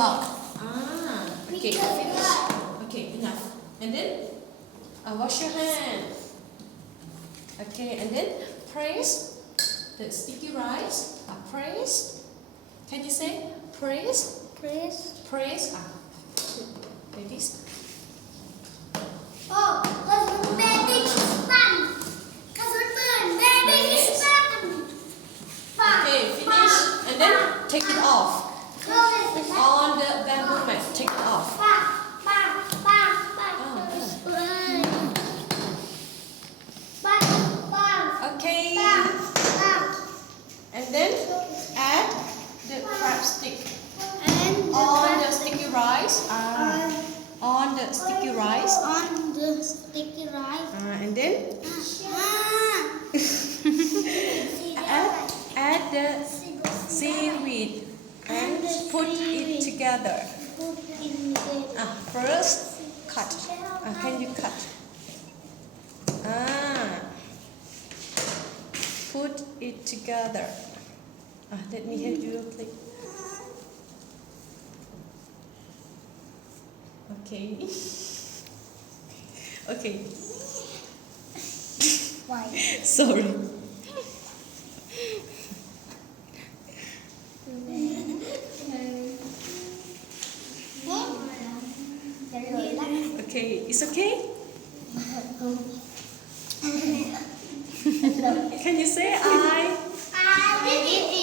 block. Okay, finish. Okay, enough. And then wash your hand. Okay, and then press the sticky rice. Press. Can you say press? Press. Like this. Oh, because baby is fun. Because baby is fun. Okay, finish. And then take it off. On the bamboo mat, take it off. Okay. And then add the crab stick on the sticky rice. On the sticky rice. And then add the seaweed and put it together. First, cut. Can you cut? Put it together. Let me help you, please. Okay. Okay. Why? Sorry. Okay, it's okay? Can you say I? I did it.